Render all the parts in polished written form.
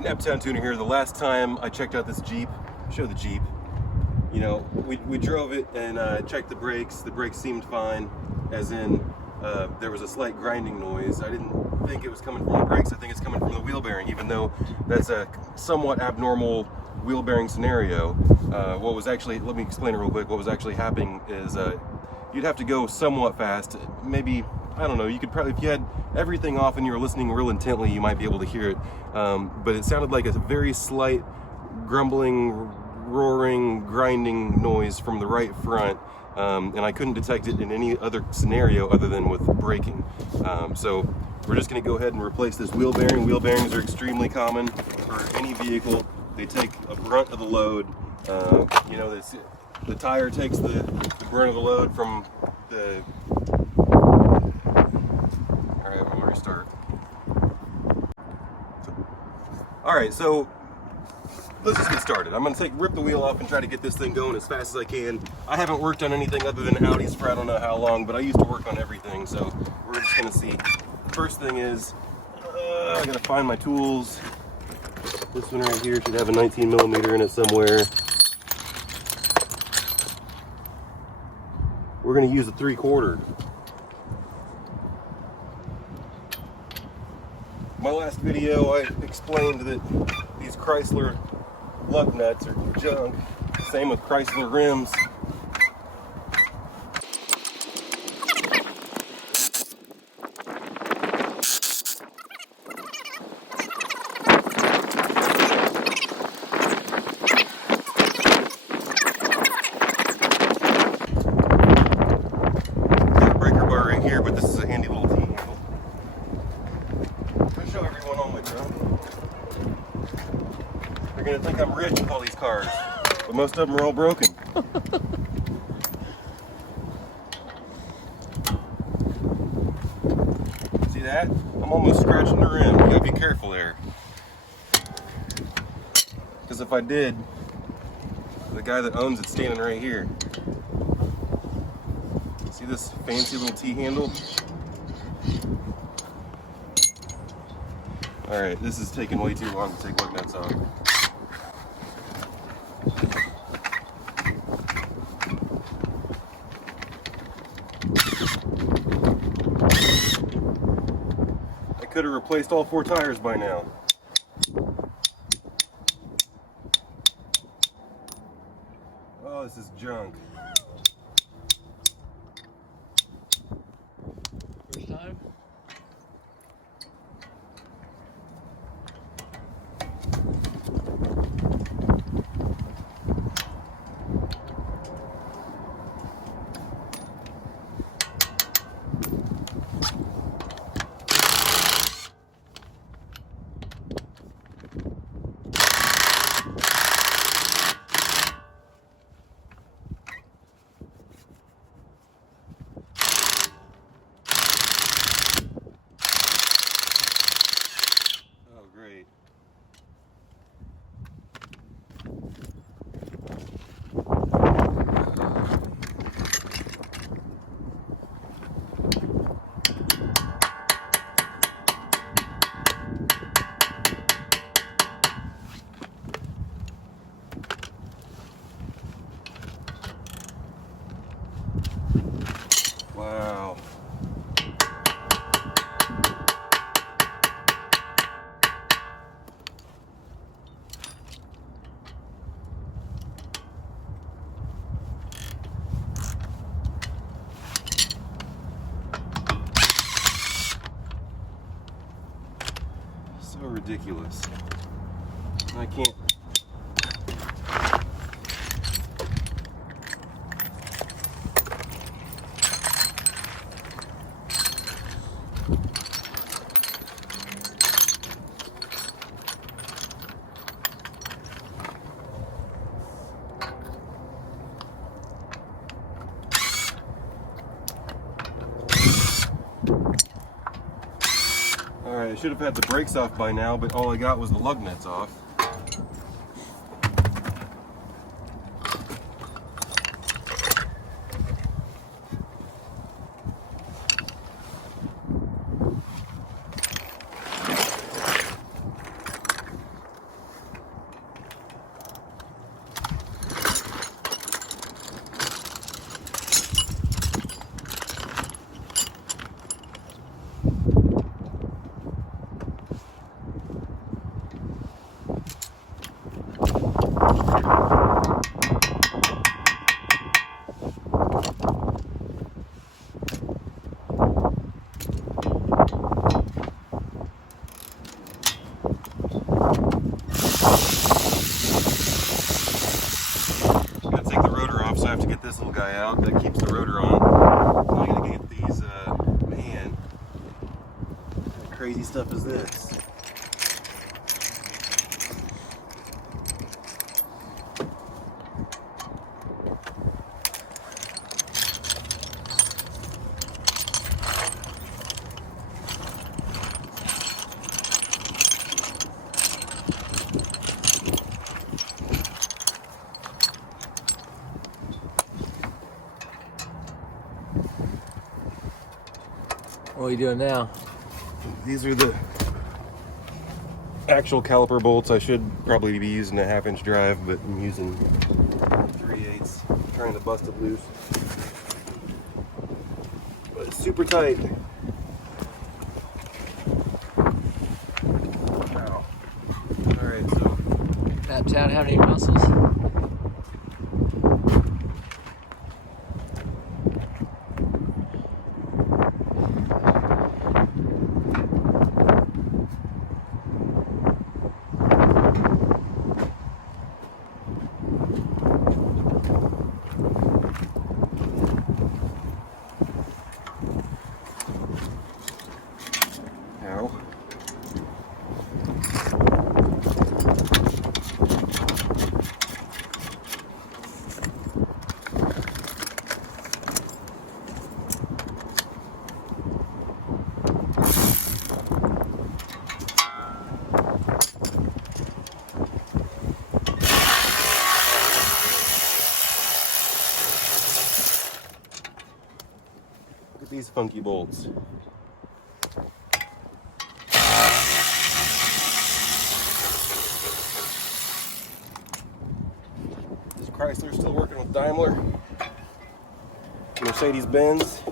Naptown Tuner here. The last time I checked out this Jeep, show the Jeep, you know, we drove it and checked the brakes. The brakes seemed fine, as in there was a slight grinding noise. I didn't think it was coming from the brakes. I think it's coming from the wheel bearing, even though that's a somewhat abnormal wheel bearing scenario. What was actually, let me explain it real quick. What was actually happening is you'd have to go somewhat fast. Maybe, I don't know, you could probably, if you had everything off and you were listening real intently, you might be able to hear it. But it sounded like a very slight grumbling, roaring, grinding noise from the right front. And I couldn't detect it in any other scenario other than with braking. So we're just going to go ahead and replace this wheel bearing. Wheel bearings are extremely common for any vehicle. They take a brunt of the load. You know, the tire takes the brunt of the load from the... Alright, I'm going to restart. Alright, so let's just get started. I'm going to rip the wheel off and try to get this thing going as fast as I can. I haven't worked on anything other than Audis for I don't know how long, but I used to work on everything, so we're just going to see. First thing is, I got to find my tools. This one right here should have a 19mm in it somewhere. We're going to use a 3/4. My last video, I explained that these Chrysler lug nuts are junk. Same with Chrysler rims. Breaker bar right here, but this is a handy little T-handle. I'll show everyone on my drone. They're gonna think I'm rich with all these cars, but most of them are all broken. See that? I'm almost scratching the rim. You gotta be careful there. Because if I did, the guy that owns it's standing right here. See this fancy little T-handle? Alright, this is taking way too long to take lug nuts off. I could have replaced all 4 tires by now. Oh, this is junk. First time? Wow. So ridiculous. I can't. Alright, I should have had the brakes off by now, but all I got was the lug nuts off. crazy stuff is this? What are you doing now? These are the actual caliper bolts. I should probably be using a 1/2-inch drive, but I'm using 3/8, trying to bust it loose. But it's super tight. Wow. Alright, so Mapped out how many muscles? ow. Look at these funky bolts. Is Chrysler still working with Daimler? Mercedes-Benz?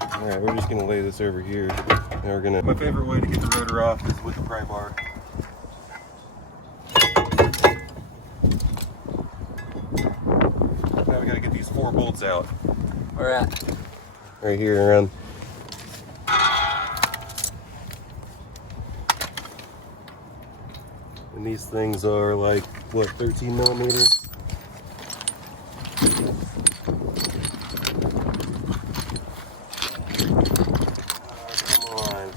Alright, we're just gonna lay this over here. And we're gonna. My favorite way to get the rotor off is with the pry bar. Now we gotta get these 4 bolts out. Where at? Right here around. And these things are like, what, 13 millimeter? Come on.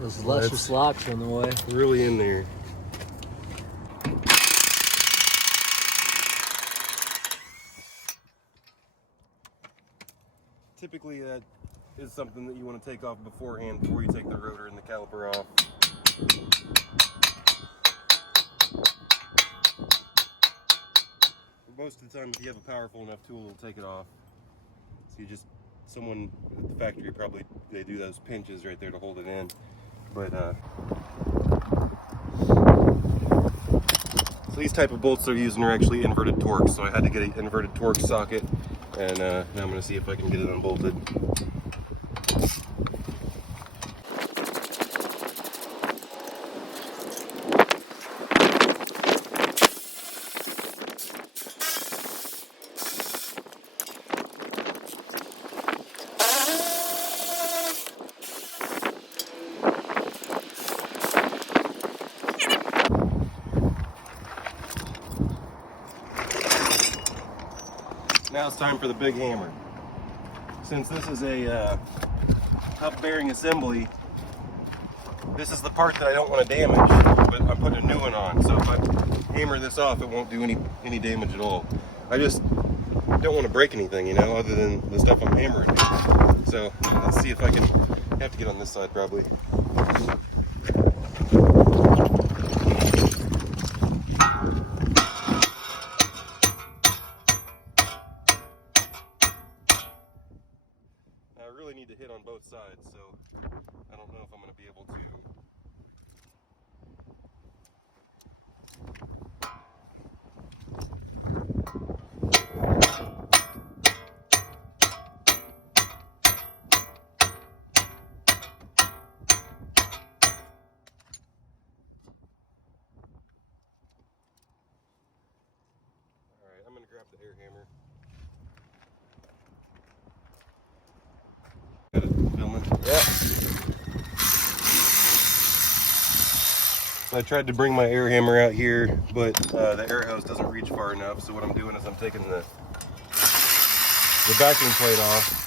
Those Well, luscious locks are in the way. Really in there. Typically that is something that you want to take off beforehand before you take the rotor and the caliper off. Most of the time if you have a powerful enough tool it'll take it off. So you just, someone at the factory probably, they do those pinches right there to hold it in. But so these type of bolts they're using are actually inverted Torx, so I had to get an inverted Torx socket, and now I'm going to see if I can get it unbolted. Now it's time for the big hammer. Since this is a hub bearing assembly, this is the part that I don't want to damage, but I'm putting a new one on. So if I hammer this off, it won't do any damage at all. I just don't want to break anything, you know, other than the stuff I'm hammering. So let's see if I can, have to get on this side probably. I really need to hit on both sides, so I don't know if I'm going to be able to. Alright, I'm going to grab the air hammer. Got it filming? Yeah. I tried to bring my air hammer out here, but the air hose doesn't reach far enough. So what I'm doing is I'm taking the backing plate off.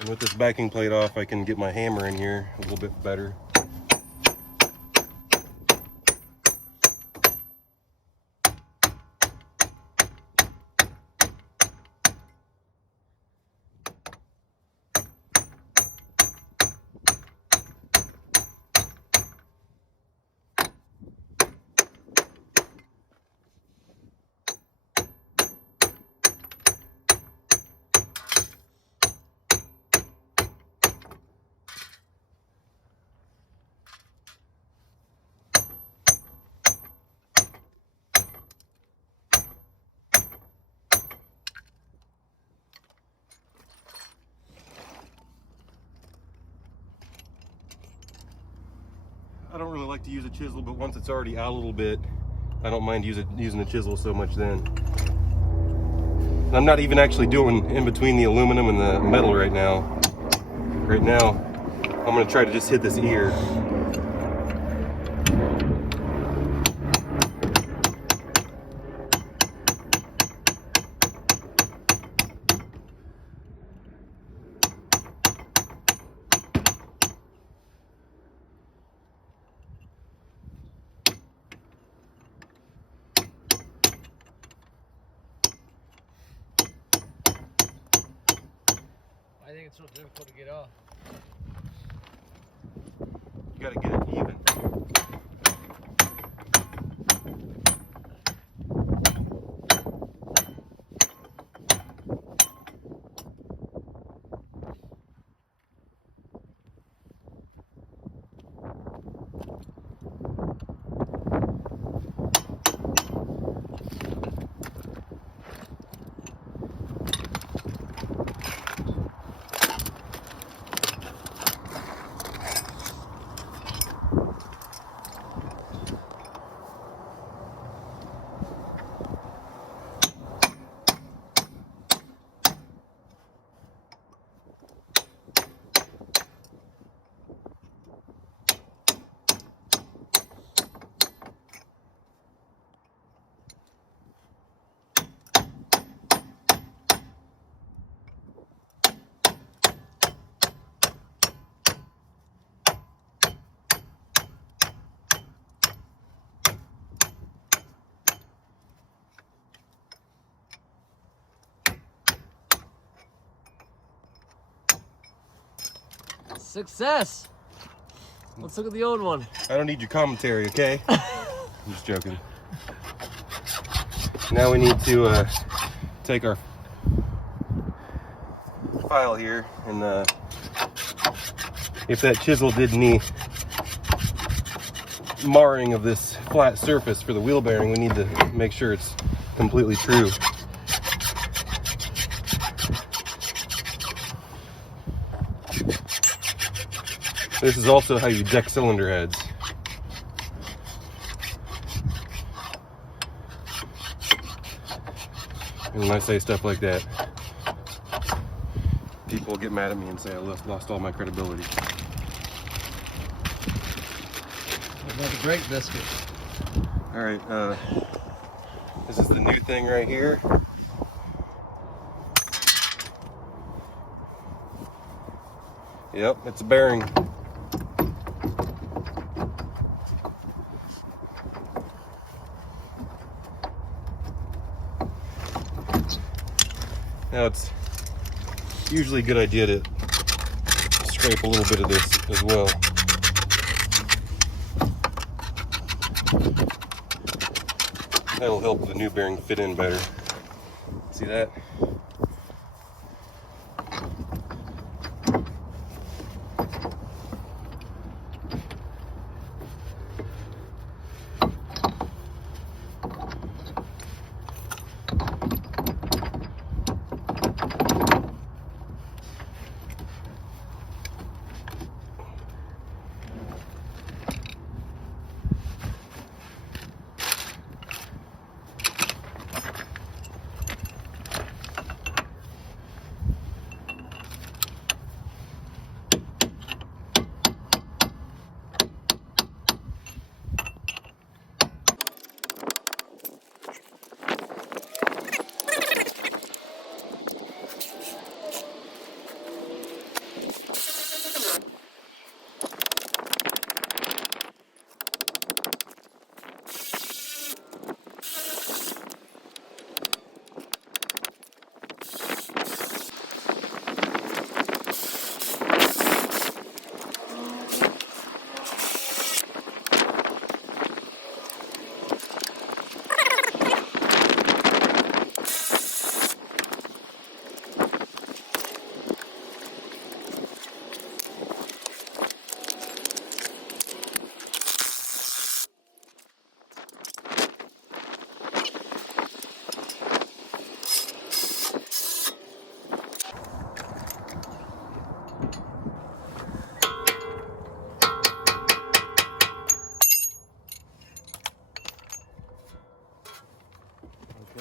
And with this backing plate off, I can get my hammer in here a little bit better. I don't really like to use a chisel, but once it's already out a little bit, I don't mind using a chisel so much then. I'm not even actually doing in between the aluminum and the metal right now. Right now, I'm gonna try to just hit this ear. I think it's so difficult to get off. You gotta get it even. Success! Let's look at the old one. I don't need your commentary, okay? I'm just joking. Now we need to take our file here, and if that chisel did any marring of this flat surface for the wheel bearing, we need to make sure it's completely true. This is also how you deck cylinder heads. And when I say stuff like that, people get mad at me and say I lost all my credibility. Another brake biscuit. All right, this is the new thing right here. Yep, it's a bearing. Now it's usually a good idea to scrape a little bit of this as well. That'll help the new bearing fit in better. See that?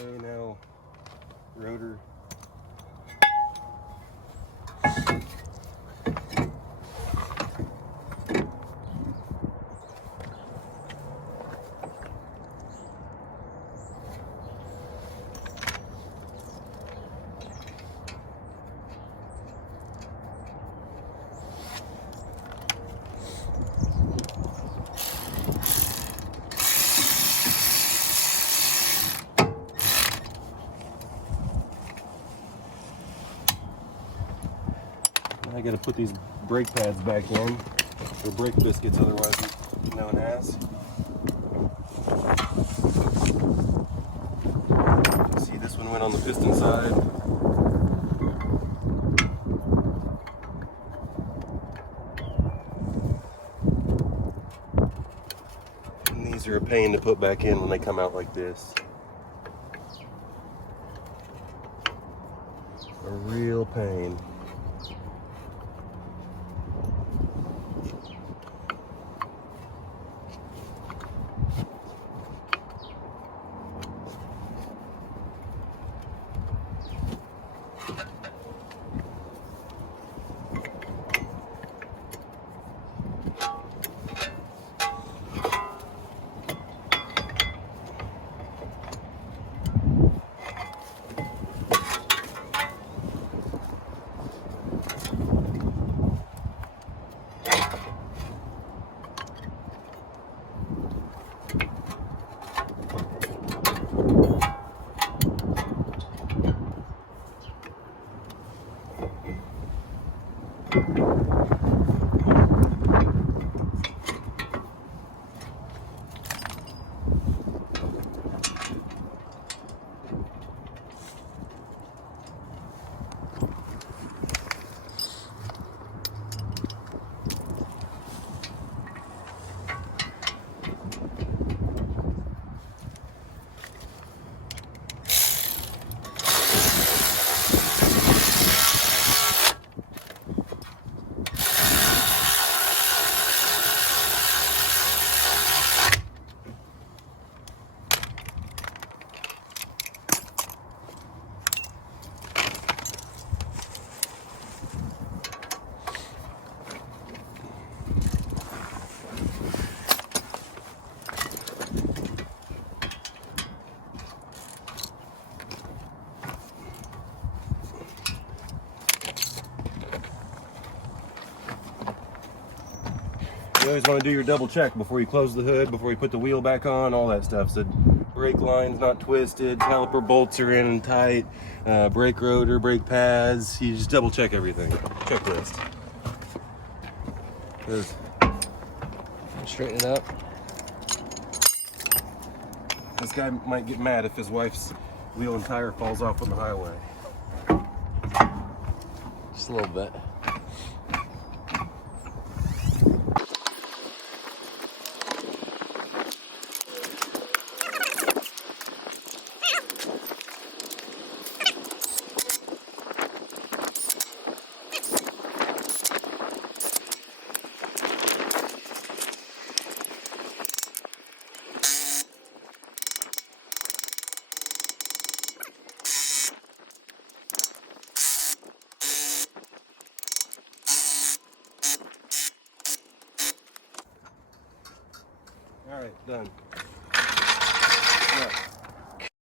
Okay, now rotor. I gotta put these brake pads back in, or brake biscuits otherwise known as. See, this one went on the piston side. And these are a pain to put back in when they come out like this. A real pain. You always want to do your double check before you close the hood, before you put the wheel back on, all that stuff. So brake line's not twisted, caliper bolts are in and tight, brake rotor, brake pads. You just double check everything. Checklist. Straighten it up. This guy might get mad if his wife's wheel and tire falls off on the highway. Just a little bit. All right, done.